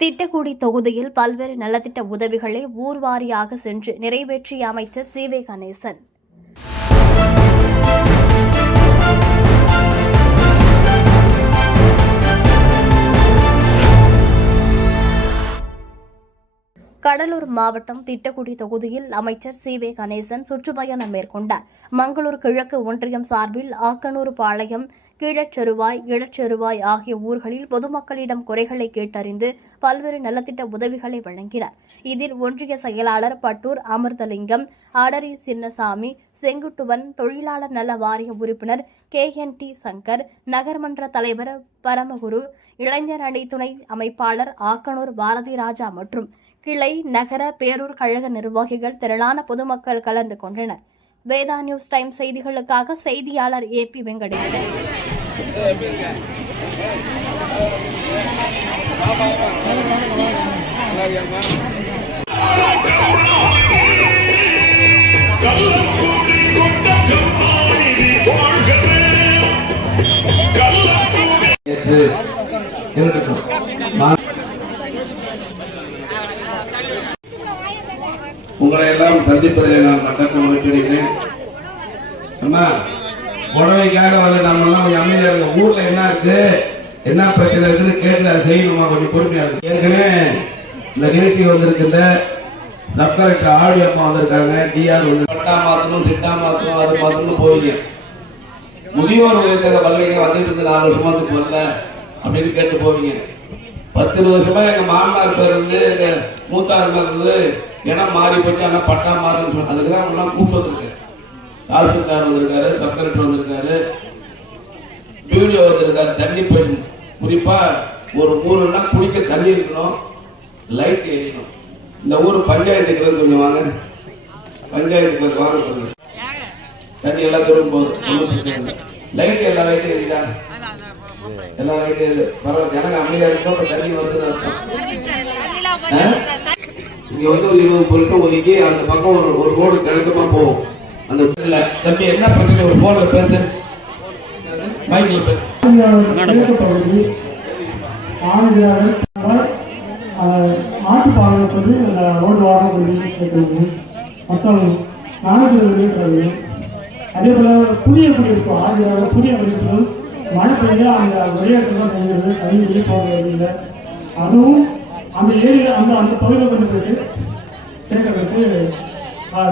திட்டக்குடி தொகுதியில் பல்வேறு நலத்திட்ட உதவிகளை ஊர்வாரியாக சென்று நிறைவேற்றிய அமைச்சர் சி வே கணேசன். கடலூர் மாவட்டம் திட்டக்குடி தொகுதியில் அமைச்சர் சி வே கணேசன் சுற்றுப்பயணம் மேற்கொண்டார். மங்களூர் கிழக்கு ஒன்றியம் சார்பில் ஆக்கனூர் பாளையம் கீழச்செருவாய் இளச்செருவாய் ஆகிய ஊர்களில் பொதுமக்களிடம் குறைகளை கேட்டறிந்து பல்வேறு நலத்திட்ட உதவிகளை வழங்கினார். இதில் ஒன்றிய செயலாளர் பட்டூர் அமிர்தலிங்கம் ஆடரி சின்னசாமி செங்குட்டுவன் தொழிலாளர் நல வாரிய உறுப்பினர் கே. என். டி. சங்கர் நகர்மன்ற தலைவர் பரமகுரு இளைஞர் அணி துணை அமைப்பாளர் ஆக்கனூர் பாரதி ராஜா மற்றும் கிளை நகர பேரூர் கழக நிர்வாகிகள் திரளான பொதுமக்கள் கலந்து கொண்டனர். வேதா நியூஸ் டைம் செய்திகளுக்காக செய்தியாளர் ஏ பி வெங்கடேசன். உங்களை எல்லாம் சந்திப்பதிலே நான் மட்டக்க மகிழ்ச்சியடைகிறேன் அம்மா புடவைக்காக வந்து நம்ம எல்லாம் கொஞ்சம் அமைதியா இருக்க ஊர்ல என்ன இருக்கு? என்ன பிரச்சனை இருக்குன்னு கேட்டு அதை செய்யணுமா? கொஞ்சம் பொறுமையா இருக்கு ஏற்கனவே இந்த நிகழ்ச்சி வந்திருக்கின்ற சப் கலெக்டர் ஆடி அம்மா வந்திருக்காங்க. டிஆர் வந்து பட்டா மாத்தணும் சிட்டா மாத்தணும் அது மாத்தணும் போவீங்க முதியோர் உயர்த்தக பள்ளிக்கு வந்துட்டு இருந்து நாலு வருஷமா வந்து வரல அப்படின்னு கேட்டு போவீங்க. பத்து வருஷமா எங்க மாமனார் பேர் வந்து எங்க மூத்தார் பேர் இருந்து இடம் மாறி போச்சு ஆனா பட்டா மாறுன்னு சொல்லி அதுக்கு தான் அவங்களாம் கூப்பிட்டு வந்திருக்காரு. தாசில்தார் வந்திருக்காரு சப் கலெக்டர் வந்திருக்காரு. பியூடிஓ வந்திருக்காரு தண்ணி போய் குறிப்பா ஒரு ஊருன்னா குடிக்க தண்ணி இருக்கணும் லைட் எரியணும் இந்த ஊர் பஞ்சாயத்துக்கு கொஞ்சம் வாங்க. பஞ்சாயத்துக்கு வாங்க சொல்லுங்க. தண்ணி எல்லாம் தூரம் போகுது லைட் எல்லா லைட்டும் எரியுதா எல்லா பரவாயில்ல ஜனங்க அமைதியா இருக்கும் தண்ணி வந்து இங்க வந்து ஒரு இருபது பொருட்கள் ஒதுக்கி அந்த பக்கம் ஒரு ஒரு ரோடு கிழக்கமா போகும். அந்த தம்பி என்ன பிரச்சனை ஒரு போன்ல பேசு. மைக்ல பேசு. ஆட்டு பாலத்தை வந்து ரோடு வாரம் மக்கள் நானூற்றி இருக்கிறது அதே போல் புதிய குடியிருப்பு ஆதியாக புதிய குடியிருப்பு மழை அந்த வெளியேற்றலாம் செஞ்சது தண்ணி வெளியே போக இல்லை அதுவும் அந்த ஏரியா அந்த அந்த பகுதியில் கொண்டு போய் சேர்க்கறதுக்கு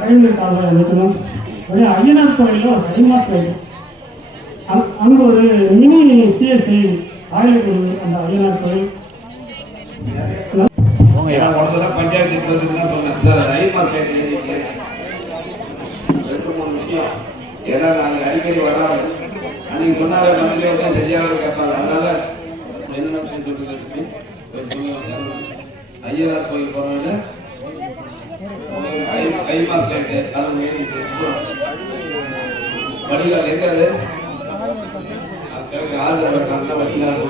கைவினை கால்வாய் அமைக்கணும் அதே ஐயனார் கோயிலில் ஒரு கைமாஸ் கோயில். அங்கே ஒரு மினி சிஎஸ்ஐ ஆயிரத்தி அந்த ஐயனார் கோயில். பஞ்சாயத்து சொன்னேன். சார் ரெண்டு மூணு விஷயம். ஏன்னா நாங்கள் அடிக்கடி வராங்க அன்னைக்கு சொன்னாங்க மந்திரி தான் சரியாக கேட்பாங்க. அதனால என்ன விஷயம் சொல்லுங்க ஐயனார் கோயில் போனோம்ல ஐ மாஸ் லைட்டு அது வடிகால் எங்க அது ஆறு நல்ல வடிகால்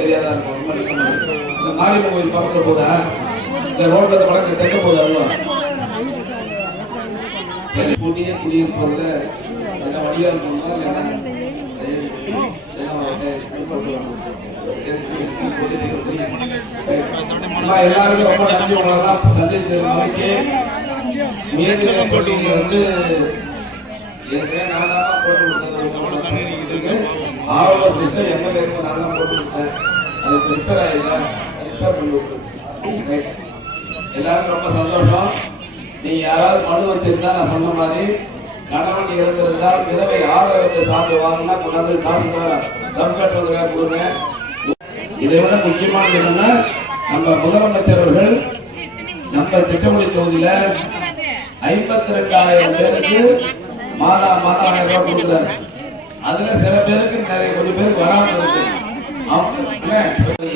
ஏரியா தான். இருக்கும். இந்த மாரியம்மன் கோயில் பக்கத்தில் போதா? இந்த ரோட்ல வழக்கு தெற்க போகுது? புதிய குடியிருப்பு இல்லைன்னா. அம்மா, எல்லாருக்கும் ரொம்ப நன்றி போட்டிங்க வந்து ஏற்கனவே நான் தான் போட்டு கொடுத்தேன் எங்க இருக்கும் நான் தான் போட்டு கொடுத்தேன் அது ரிப்பேர் பண்ணி விட்டுருக்கேன் எல்லாருக்கும் ரொம்ப சந்தோஷம் நீங்க யாராவது மனு வச்சிருந்தா நான் சொன்ன மாதிரி கணவன் இறந்திருந்தால் விதவை ஆதரவத்தை சார்ந்து வாங்கினா கொண்டாந்து சார்ந்த சம்கட்டுவதற்காக கொடுங்க. இதை விட முக்கியமானது என்னன்னா நம்ம முதலமைச்சர் அவர்கள் நம்ம திட்டமொழி தொகுதியில ஐம்பத்தி ரெண்டாயிரம் பேருக்கு மாதா மாதா ஆயிரம் ரூபாய் கொடுக்குறாரு அதுல சில பேருக்கு நிறைய கொஞ்சம் பேருக்கு வராம இருக்கு.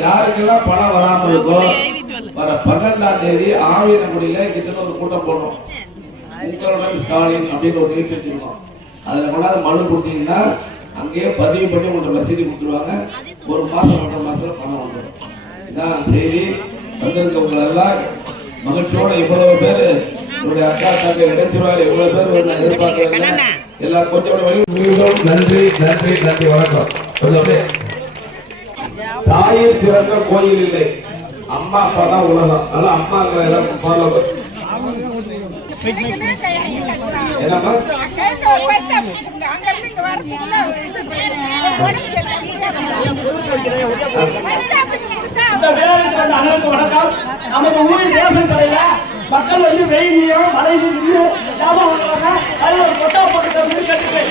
யாருக்கெல்லாம் பணம் வராம இருக்கோ வர பன்னெண்டாம் தேதி ஆவியனகுடியில கிட்ட ஒரு கூட்டம் போடுறோம் உங்களுடன் ஸ்டாலின் அப்படின்னு ஒரு நிகழ்ச்சி வச்சிருக்கோம் அதுல கொண்டாந்து மனு கொடுத்தீங்கன்னா அங்கேயே பதிவு பண்ணி உங்களுக்கு ரசீது கொடுத்துருவாங்க. ஒரு மாசம் ஒன்றரை மாசத்துல பணம் வந்துடும். இதான் செய்தி. வந்திருக்கவங்களெல்லாம் மகிழ்ச்சியோட இவ்வளவு பேரு என்னுடைய அக்கா தங்கை இடைச்சுவாயில் இவ்வளவு பேர் நான் எதிர்பார்க்கல எல்லாரும் கொஞ்சம் வழி மீண்டும் நன்றி நன்றி நன்றி வணக்கம். கொஞ்சம் அப்படியே. சிறந்த கோயில் இல்லை. அம்மா அப்பா தான் உலகம். அதனால அம்மாங்களை எல்லாம் வணக்கம். நமக்கு ஊரில் ரேஷன் கடையில. மக்கள் வந்து வெயிலையும் மழையிலும் நின்று லாபம் வாங்குவாங்க அது ஒரு கொட்டா போட்டு தந்து கட்டுவேன்